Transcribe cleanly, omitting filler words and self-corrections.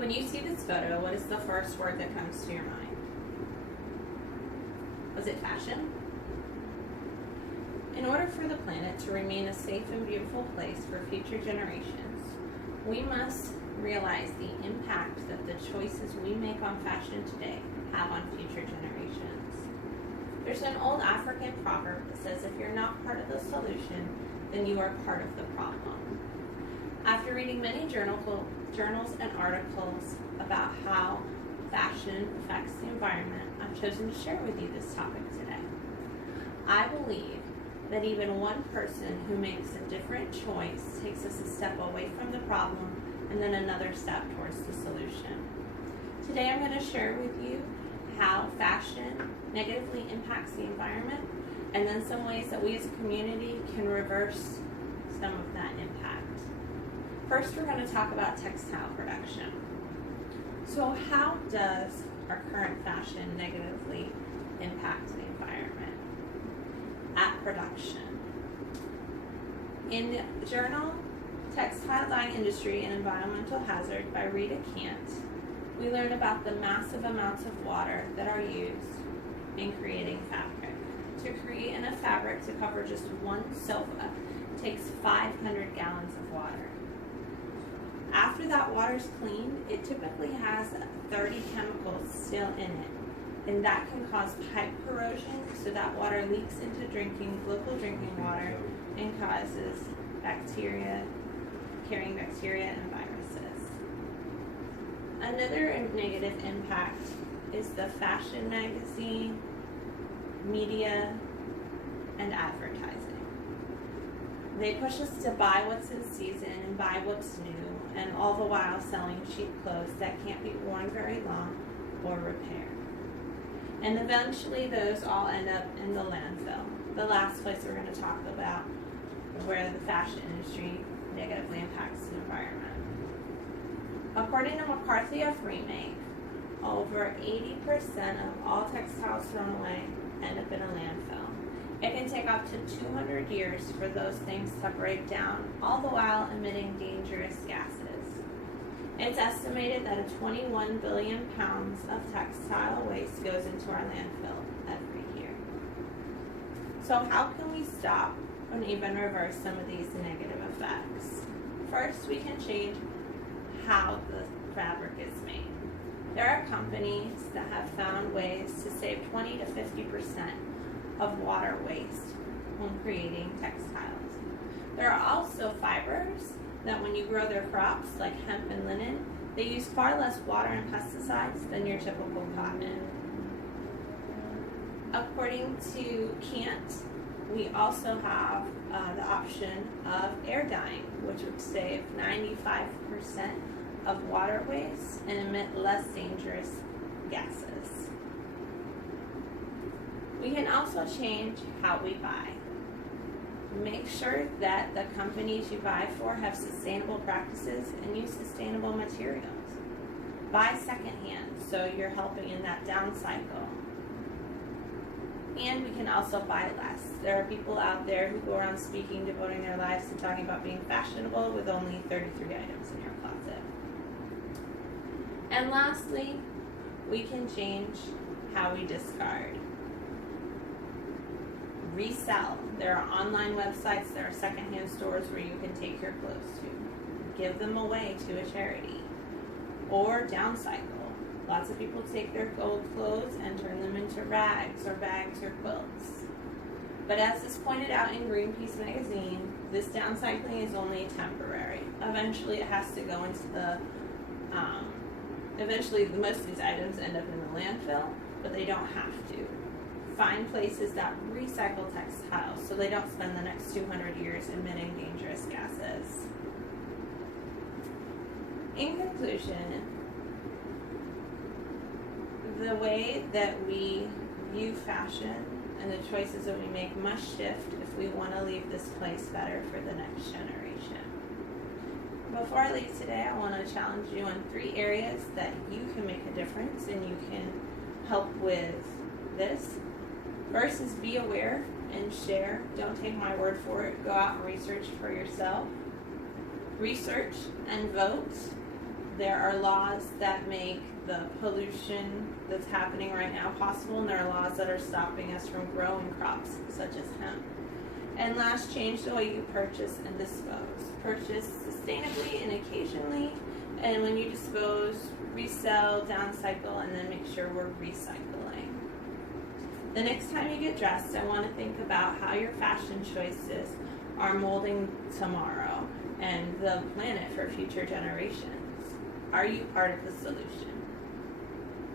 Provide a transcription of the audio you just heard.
When you see this photo, what is the first word that comes to your mind? Was it fashion? In order for the planet to remain a safe and beautiful place for future generations, we must realize the impact that the choices we make on fashion today have on future generations. There's an old African proverb that says if you're not part of the solution, then you are part of the problem. After reading many journals and articles about how fashion affects the environment, I've chosen to share with you this topic today. I believe that even one person who makes a different choice takes us a step away from the problem and then another step towards the solution. Today I'm going to share with you how fashion negatively impacts the environment and then some ways that we as a community can reverse some of that impact. First, we're going to talk about textile production. So how does our current fashion negatively impact the environment at production? In the journal Textile Dyeing Industry and Environmental Hazard by Rita Kant, we learn about the massive amounts of water that are used in creating fabric. To create enough fabric to cover just one sofa takes 500 gallons of water. After that water is cleaned, it typically has 30 chemicals still in it, and that can cause pipe corrosion, so that water leaks into local drinking water and causes bacteria, carrying bacteria and viruses. Another negative impact is the fashion magazine, media, and advertising. They push us to buy what's in season and buy what's new, and all the while selling cheap clothes that can't be worn very long or repaired. And eventually those all end up in the landfill, the last place we're going to talk about where the fashion industry negatively impacts the environment. According to McCarthy of Remake, over 80% of all textiles thrown away end up in a landfill. It can take up to 200 years for those things to break down, all the while emitting dangerous gases. It's estimated that 21 billion pounds of textile waste goes into our landfill every year. So how can we stop and even reverse some of these negative effects? First, we can change how the fabric is made. There are companies that have found ways to save 20 to 50% of water waste when creating textiles. There are also fibers that when you grow their crops, like hemp and linen, they use far less water and pesticides than your typical cotton. According to Kant, we also have the option of air dyeing, which would save 95% of water waste and emit less dangerous gases. We can also change how we buy. Make sure that the companies you buy for have sustainable practices and use sustainable materials. Buy secondhand, so you're helping in that down cycle. And we can also buy less. There are people out there who go around speaking, devoting their lives to talking about being fashionable with only 33 items in your closet. And lastly, we can change how we discard. Resell. There are online websites, there are secondhand stores where you can take your clothes to. Give them away to a charity. Or downcycle. Lots of people take their old clothes and turn them into rags or bags or quilts. But as is pointed out in Greenpeace magazine, this downcycling is only temporary. Eventually it has to go into the, most of these items end up in the landfill, but they don't have to. Find places that recycle textiles so they don't spend the next 200 years emitting dangerous gases. In conclusion, the way that we view fashion and the choices that we make must shift if we want to leave this place better for the next generation. Before I leave today, I want to challenge you on 3 areas that you can make a difference and you can help with this. First is be aware and share. Don't take my word for it. Go out and research for yourself. Research and vote. There are laws that make the pollution that's happening right now possible, and there are laws that are stopping us from growing crops such as hemp. And last, change the way you purchase and dispose. Purchase sustainably and occasionally, and when you dispose, resell, downcycle, and then make sure we're recycling. The next time you get dressed, I want to think about how your fashion choices are molding tomorrow and the planet for future generations. Are you part of the solution?